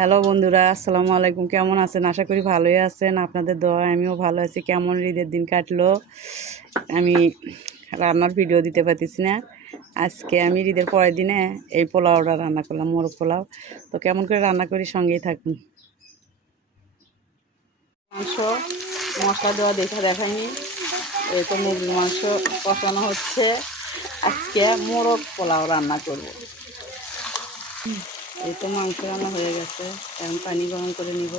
Hello বন্ধুরা, আসসালামু আলাইকুম। কেমন আছেন? আশা করি ভালোই আছেন। আপনাদের দোয়ায় আমিও ভালো আছি। কেমন ঈদের দিন কাটলো? আমি রান্নার ভিডিও দিতে পারতেছি না। আজকে আমি ঈদের পরের দিনে এই পোলাওটা রান্না করলাম, মোরগ পোলাও। তো কেমন করে রান্না করি সঙ্গেই থাকুন। মাংস মশলা দেওয়া দেখায়নি। এই তো মুরগির মাংস কষানো হচ্ছে। আজকে মোরগ পোলাও রান্না করব। এই তো মাংস রান্না হয়ে গেছে। এখন পানি গরম করে নিব,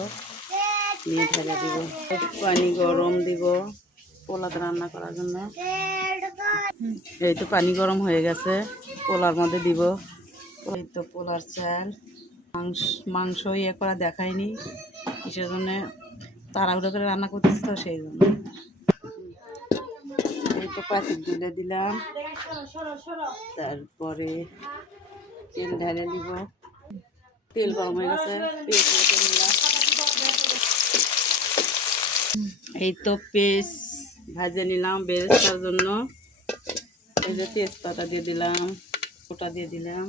নিয়ে ঢেলে দিব। পানি গরম দিব পোলাতে রান্না করার জন্য। এই তো পানি গরম হয়ে গেছে, পোলার মধ্যে দিব। এই তো পোলার চাল। মাংস ইয়ে করা দেখায়নি, কিসের জন্য তাড়াহুড়ো করে রান্না করতেছি তো সেই জন্য। এই তো পাতি তুলে দিলাম, তারপরে তেল ঢেলে দিব। তেল গরম হয়ে গেছে, পেঁয়াজ নিলাম। এই তো পেস্ট ভাজে নিলাম বেরেস্তার জন্য। এই যে তেজপাতা দিয়ে দিলাম, ওটা দিয়ে দিলাম।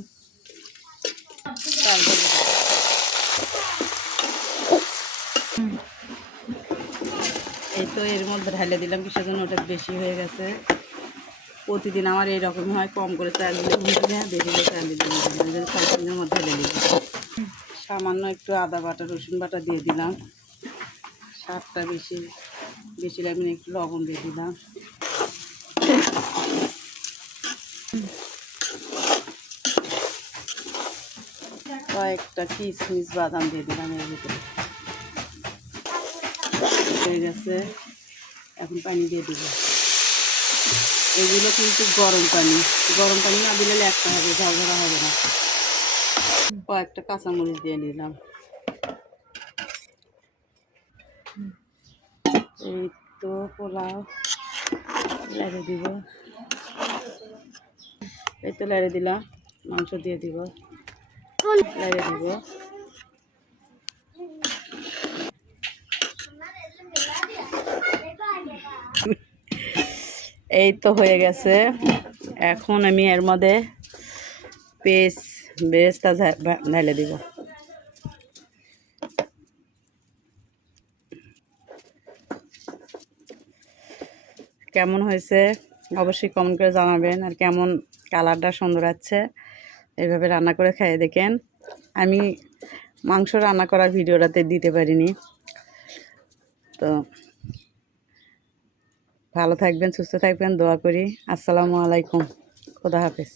এই তো এর মধ্যে ঢালে দিলাম, কিসের জন্য ওটা বেশি হয়ে গেছে। প্রতিদিন আমার এইরকমই হয়, কম করে চাল দিলে ভুলে বেশি করে চাল দিলে সাইকেলের মধ্যে ঢেলে দিলাম। সামান্য একটু আদা বাটা রসুন বাটা দিয়ে দিলাম, স্বাদটা বেশি লাগবে। একটু লবণ দিয়ে দিলাম। কয়েকটা কিশমিশ বাদাম দিয়ে দিলাম এর ভিতরে। হয়ে গেছে, এখন পানি দিয়ে দিব। এগুলো কিন্তু গরম পানি না দিলে একটা হবে, ঝরঝরা হবে না। কয়েকটা কাঁচামরিচ দিয়ে নিলাম। এই তো পোলাও লেড়ে দিব। এই তো লেড়ে দিলাম, মাংস দিয়ে দিব, লেড়ে দিব। এই তো হয়ে গেছে। এখন আমি এর মধ্যে বেরেস্তা ঢেলে দিব। কেমন হয়েছে অবশ্যই কমেন্ট করে জানাবেন। আর কেমন কালারটা সুন্দর আছে, এইভাবে রান্না করে খেয়ে দেখেন। আমি মাংস রান্না করার ভিডিওটাতে দিতে পারিনি। তো ভালো থাকবেন, সুস্থ থাকবেন, দোয়া করি। আসসালামু আলাইকুম, খোদা হাফেজ।